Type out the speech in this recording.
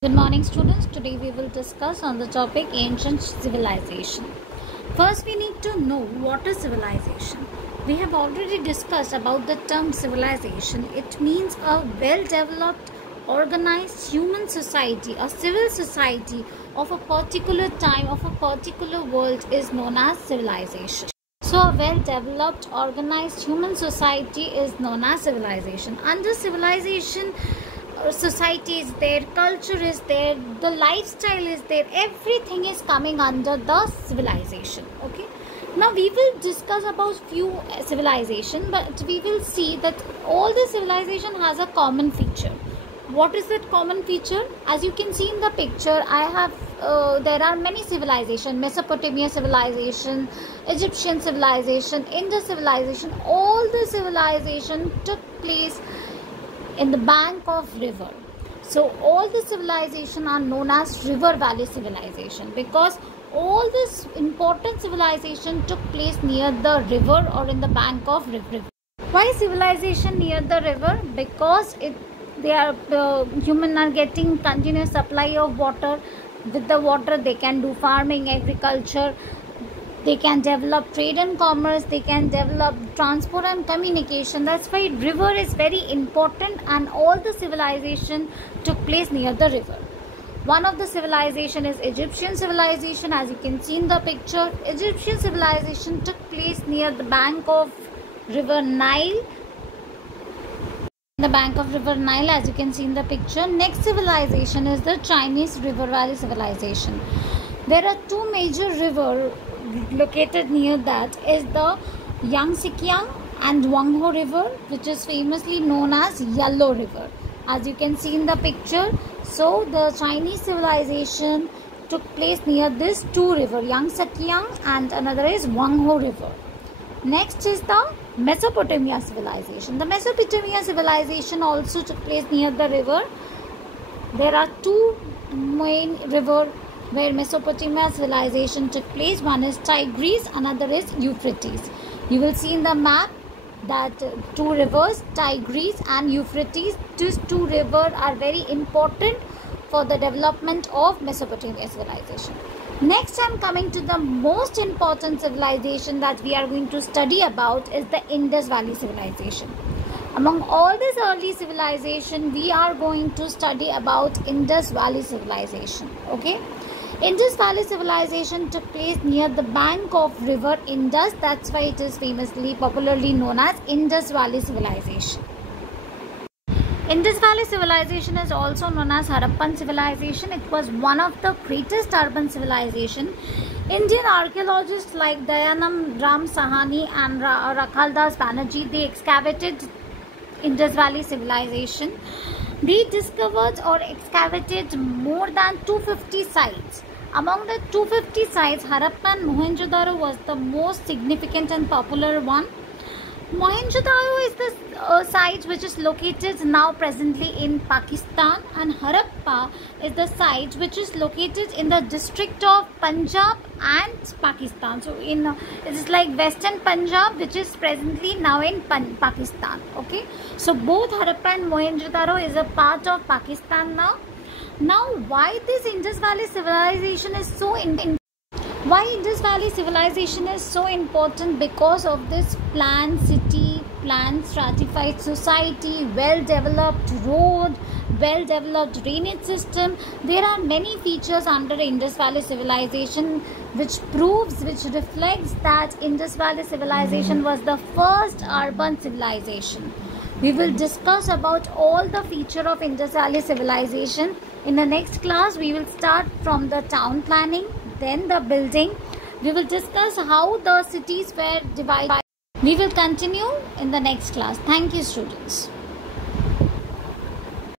Good morning students. Today we will discuss on the topic ancient civilization. First we need to know what is civilization. We have already discussed about the term civilization. It means a well-developed, organized human society, a civil society of a particular time, of a particular world is known as civilization. So a well-developed, organized human society is known as civilization. Under civilization, society is there, culture is there, the lifestyle is there, everything is coming under the civilization. Okay, now we will discuss about few civilization, but we will see that all the civilization has a common feature. What is that common feature? As you can see in the picture, I have there are many civilization: Mesopotamia civilization, Egyptian civilization, Indus civilization. All the civilization took place in the bank of river. So all the civilization are known as river valley civilization because all this important civilization took place near the river or in the bank of river. Why civilization near the river? Because human are getting continuous supply of water. With the water they can do farming, agriculture, they can develop trade and commerce, they can develop transport and communication. That's why river is very important, and all the civilization took place near the river. One of the civilization is Egyptian civilization. As you can see in the picture, Egyptian civilization took place near the bank of river Nile. The bank of river Nile, as you can see in the picture. Next civilization is the Chinese river valley civilization. There are two major rivers located near that is the Yangtze-Kiang and Huanghe River, which is famously known as Yellow River, as you can see in the picture. So the Chinese civilization took place near these two rivers, Yangtze-Kiang and another is Huanghe River. Next is the Mesopotamia civilization. The Mesopotamia civilization also took place near the river. There are two main rivers where Mesopotamia civilization took place. One is Tigris, another is Euphrates. You will see in the map that two rivers, Tigris and Euphrates, these two rivers are very important for the development of Mesopotamia civilization. Next, I am coming to the most important civilization that we are going to study about is the Indus Valley civilization. Among all this early civilization, we are going to study about Indus Valley civilization. Okay, Indus Valley civilization took place near the bank of river Indus. That's why it is popularly known as Indus Valley civilization. Indus Valley civilization is also known as Harappan civilization. It was one of the greatest urban civilization. Indian archaeologists like Dayanam Ram Sahani and Rakhaldas Banerjee, they excavated Indus Valley civilization. They discovered or excavated more than 250 sites. Among the 250 sites, Harappa and Mohenjo-daro was the most significant and popular one. Mohenjo-daro is the site which is located now presently in Pakistan, and Harappa is the site which is located in the district of Punjab and Pakistan. So it is like Western Punjab, which is presently now in Pakistan. Okay, so both Harappa and Mohenjo-daro is a part of Pakistan now. Now, why this Indus Valley civilization is so important? Why Indus Valley civilization is so important? Because of this planned city, planned stratified society, well-developed road, well-developed drainage system. There are many features under Indus Valley civilization which reflects that Indus Valley civilization was the first urban civilization. We will discuss about all the features of Indus Valley civilization. In the next class, we will start from the town planning, then the building. We will discuss how the cities were divided. We will continue in the next class. Thank you, students.